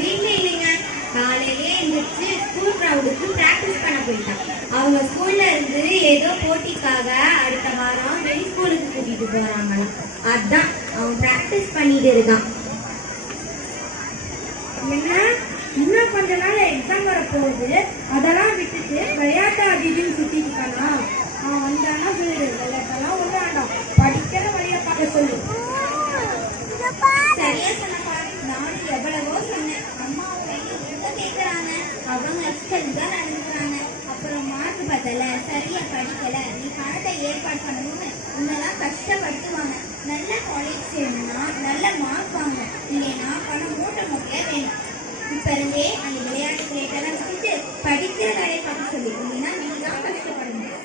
வீட்ல இல்லைங்க. காலையிலே எந்திரிச்சு ஸ்கூல் கிரவுண்டுக்கு பிராக்டிஸ் பண்ண போயிட்டான். அவங்க ஸ்கூல்ல இருந்து ஏதோ போட்டிக்காக அடுத்த வாரம் வெளி ஸ்கூலுக்கு கூட்டிட்டு போறாங்களாம். அதான் அவன் பிராக்டிஸ் பண்ணிட்டு இருக்கான். என்ன இன்னும் கொஞ்ச நாள் எக்ஸாம் வர போகுது, அதெல்லாம் விட்டுட்டு விளையாட்டு அதிகம் சுத்திட்டு இருக்கானா? அவன் வந்தானா சொல்லிடு, விளையாட்டெல்லாம் ஒண்ணு வேண்டாம், படிக்கிற வழியா பார்க்க சொல்லு. சரியா சொன்னப்பா. நானும் எவ்வளவோ சொன்னேன். அம்மா அவங்க கேட்கறாங்க, அவங்க இஷ்டம் தான் நடந்துக்கிறாங்க. அப்புறம் மார்க் பத்தல, சரியா படிக்கல, நீ பணத்தை ஏற்பாடு பண்ணணும்னு உன்னெல்லாம் கஷ்டப்படுத்துவாங்க. நல்ல காலேஜ் சேரணும்னா நல்ல மார்க் வாங்கணும், இல்லைன்னா பணம் மூட்டை மூட்டையா வேணும். இப்ப இருந்தே அந்த விளையாட்டு பிள்ளைகிட்டெல்லாம் விட்டுட்டு படிக்கிற வேலையை பார்க்க சொல்லி, இல்லைன்னா நீங்க தான் கஷ்டப்படணும்.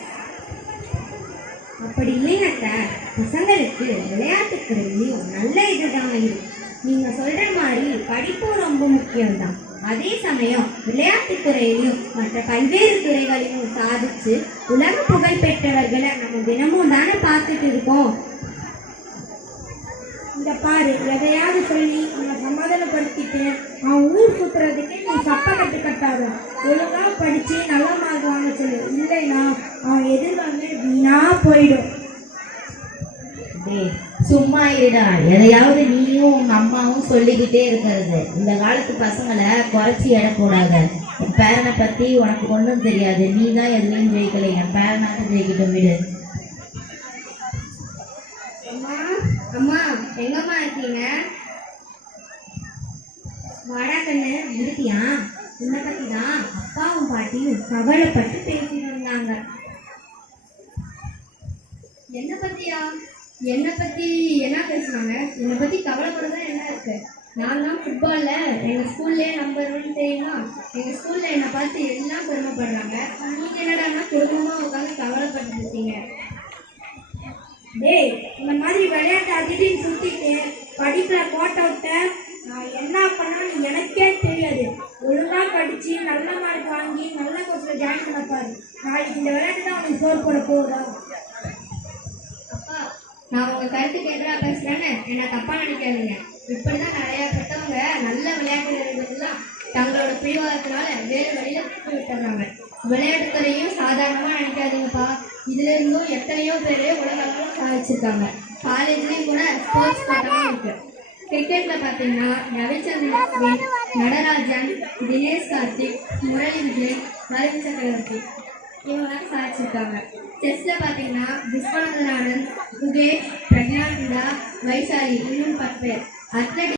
அப்படி இல்லைனாக்கா பசங்களுக்கு விளையாட்டுத்துறையிலையும் நல்ல இதுதான் இருக்கு. நீங்க சொல்ற மாதிரி படிப்பும் ரொம்ப முக்கியம்தான். அதே சமயம் விளையாட்டுத்துறையிலையும் மற்ற பல்வேறு துறைகளையும் சாதிச்சு உலக புகழ் பெற்றவர்களை நம்ம தினமும் தானே பார்த்துட்டு இருக்கோம். இந்த பாரு, எதையாவது சொல்லி அவனை சமாதானப்படுத்திட்டு அவன் ஊர் சுத்துறதுக்கு நீ சப்ப கட்டு கட்டாத. ஒழுங்கா படிச்சு நல்ல மார்க் வாங்க சொல்லு, இல்லைன்னா அவன் எதிர்வாங்க வீணா போயிடும். சும்மா இருடா, எதையாவது நீயும் உங்க அம்மாவும் சொல்லிக்கிட்டே இருக்கிறது. இந்த காலத்து பசங்களை குறைச்சி எடை போடாத. என் பேரனை பத்தி உனக்கு ஒன்றும் தெரியாது, நீ தான் எதுலையும் ஜெயிக்கலை, என் பேரனாக ஜெயிக்கிட்டும் விடு. அம்மா எங்கம்மா இருக்கீங்க? வாடா கண்ணு, இருக்கியா? உன்னை பத்தி தான் அப்பாவும் பாட்டியும் கவலைப்பட்டு பேசிட்டு இருந்தாங்க. என்ன பத்தியா? என்னை பத்தி என்ன பேசுனாங்க? என்னை பத்தி கவலைப்படுறதா என்ன இருக்கு? நான் தான் ஃபுட்பால்ல எங்க ஸ்கூல்லே நம்பர் 1 தெரியுமா? எங்க ஸ்கூல்ல என்னை பார்த்து எல்லாம் பெருமைப்படுறாங்க. நீங்க என்னடான்னா குடும்பமா உட்காந்து கவலைப்பட்டு இருக்கீங்க. டேய், இந்த மாதிரி விளையாட்டு அதிகம் சுத்திட்டு படிப்புல கோட்டை விட்ட நான் என்ன பண்ணான்னு எனக்கே தெரியாது. ஒழுங்கா படிச்சு நல்ல மார்க் வாங்கி நல்ல கோர்ஸ்ல ஜாயின் பண்ண பாரு. நாளைக்கு இந்த விளையாட்டு தான் உனக்கு சோர் போட போகுதா? அப்பா, நான் உங்க கருத்துக்கு எதிராக பேசுறேன்னு என்ன தப்பா நினைக்காதீங்க. இப்படிதான் நிறைய பெற்றவங்க நல்ல விளையாட்டு வீரர்கள்லாம் தங்களோட பிடிவாதத்தினால வேறு வழியில விட்டுறாங்க. விளையாட்டுத்துறையும் சாதாரணமா நினைக்காதீங்கப்பா. இதுல இருந்தும் எத்தனையோ பேர் உலக அளவில் சாதிச்சிருக்காங்க. காலேஜ்லயும் கூட ஸ்போர்ட்ஸ் கோட்டாவும் இருக்கு. கிரிக்கெட்ல பாத்தீங்கன்னா ரவிச்சந்திரன், நடராஜன், தினேஷ் கார்த்திக், முரளி விஜய், நரேன் சக்கரவர்த்தி இவங்கெல்லாம் சாதிச்சிருக்காங்க. செஸ்ல பாத்தீங்கன்னா விஸ்வநாதன் ஆனந்த், முகேஷ், பிரக்ஞானந்தா, வைசாலி இன்னும் 10 பேர். அத்லெட்டிக்